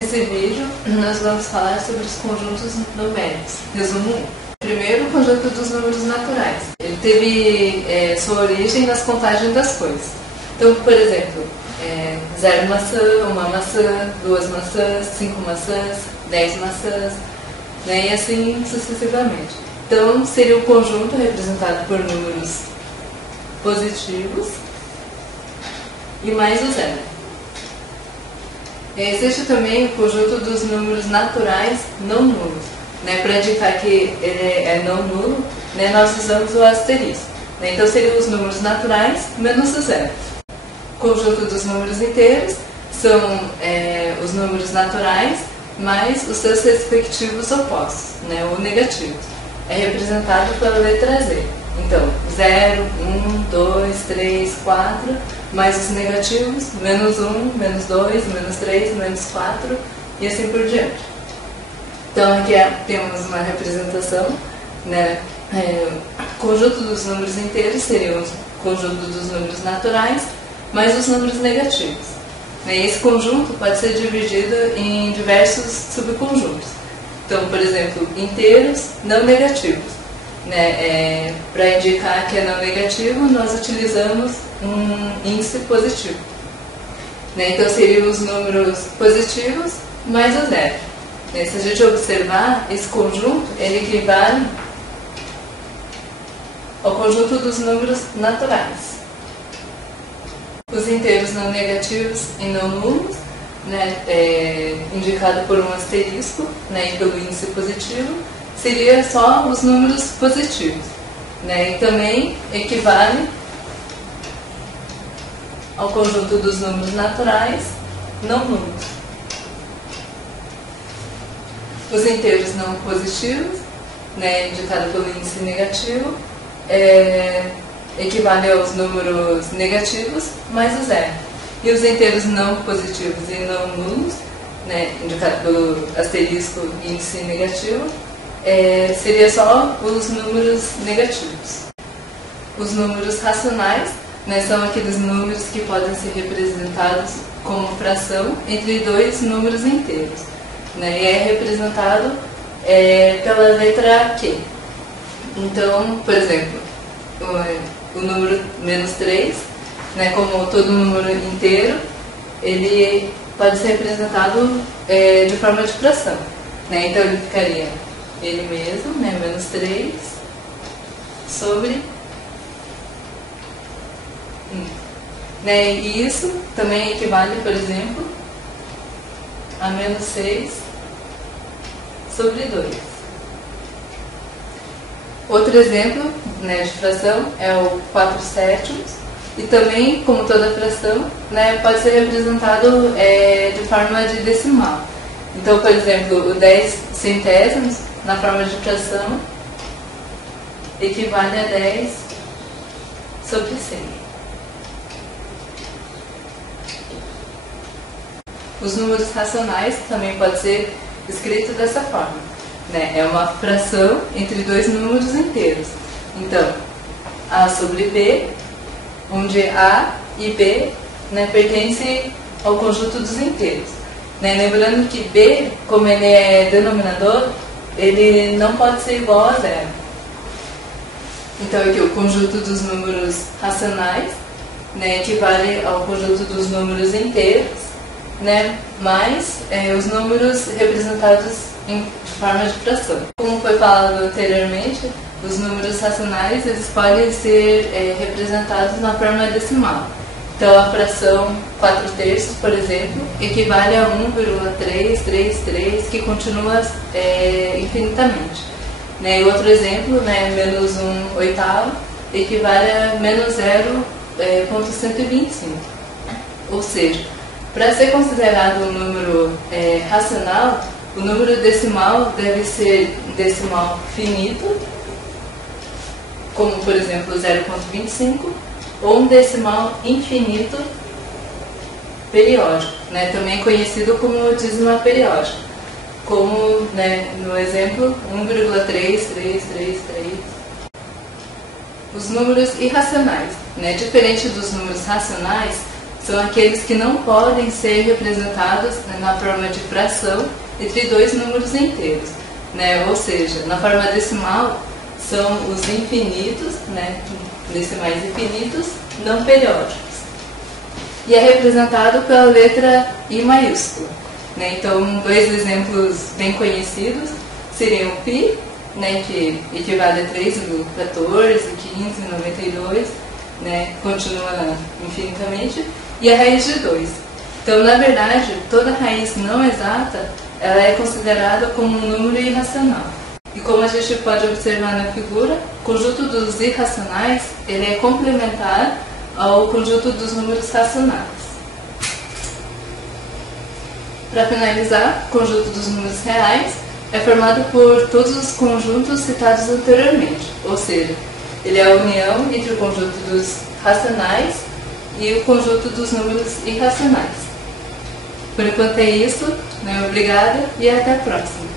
Nesse vídeo, nós vamos falar sobre os conjuntos numéricos. Resumo 1. Primeiro, o conjunto dos números naturais. Ele teve sua origem nas contagens das coisas. Então, por exemplo, 0 maçã, 1 maçã, 2 maçãs, 5 maçãs, 10 maçãs, né, e assim sucessivamente. Então, seria o conjunto representado por números positivos e mais o zero. Existe também o conjunto dos números naturais não nulos. Né, para indicar que ele é não nulo, né, nós usamos o asterisco. Né, então seriam os números naturais menos o zero. O conjunto dos números inteiros são os números naturais mais os seus respectivos opostos, né, o negativo. É representado pela letra Z. Então, 0, 1, 2, 3, 4, mais os negativos, menos 1, menos 2, menos 3, menos 4 e assim por diante. Então aqui temos uma representação, né? O conjunto dos números inteiros seria o conjunto dos números naturais mais os números negativos. E esse conjunto pode ser dividido em diversos subconjuntos. Então, por exemplo, inteiros não negativos. Né? Para indicar que é não negativo, nós utilizamos um índice positivo. Né? Então seriam os números positivos mais o zero. Se a gente observar, esse conjunto ele equivale ao conjunto dos números naturais. Os inteiros não negativos e não nulos, né, indicado por um asterisco, né, e pelo índice positivo, seria só os números positivos. Né, e também equivale ao conjunto dos números naturais não nulos. Os inteiros não positivos, né, indicado pelo índice negativo, equivale aos números negativos mais o zero. E os inteiros não positivos e não nulos, né, indicado pelo asterisco índice negativo, seria só os números negativos. Os números racionais, né, são aqueles números que podem ser representados como fração entre dois números inteiros. Né, e é representado pela letra Q. Então, por exemplo, o número menos 3, né, como todo número inteiro, ele pode ser representado de forma de fração. Né, então ele ficaria ele mesmo, né, menos 3 sobre 1. Né, e isso também equivale, por exemplo, a menos 6 sobre 2. Outro exemplo, né, de fração é o 4 sétimos, e também, como toda fração, né, pode ser representado de forma de decimal. Então, por exemplo, o 10 centésimos, na forma de fração, equivale a 10 sobre 100. Os números racionais também podem ser escritos dessa forma. Né? É uma fração entre dois números inteiros. Então, A sobre B, onde A e B, né, pertencem ao conjunto dos inteiros. Né? Lembrando que B, como ele é denominador, ele não pode ser igual a zero. Então aqui o conjunto dos números racionais, né, equivale ao conjunto dos números inteiros, né, mais os números representados de forma de fração. Como foi falado anteriormente, os números racionais eles podem ser representados na forma decimal. Então a fração 4 terços, por exemplo, equivale a 1,333, que continua infinitamente. Né, e outro exemplo, né, menos 1 oitavo, equivale a menos 0,125. Ou seja, para ser considerado um número racional, o número decimal deve ser decimal finito, como por exemplo 0,25, ou um decimal infinito periódico, né, também conhecido como dízima periódica, como, né, no exemplo 1,3333. Os números irracionais, né, diferente dos números racionais, são aqueles que não podem ser representados, né, na forma de fração entre dois números inteiros, né? Ou seja, na forma decimal são os infinitos, né, decimais infinitos, não periódicos. E é representado pela letra I maiúscula, né? Então, dois exemplos bem conhecidos seriam o π, né, que equivale a 3,14, 15, 92, né, continua infinitamente, e a raiz de 2. Então, na verdade, toda raiz não exata ela é considerada como um número irracional. E como a gente pode observar na figura, o conjunto dos irracionais ele é complementar ao conjunto dos números racionais. Para finalizar, o conjunto dos números reais é formado por todos os conjuntos citados anteriormente, ou seja, ele é a união entre o conjunto dos racionais e o conjunto dos números irracionais. Por enquanto é isso, né? Obrigada e até a próxima.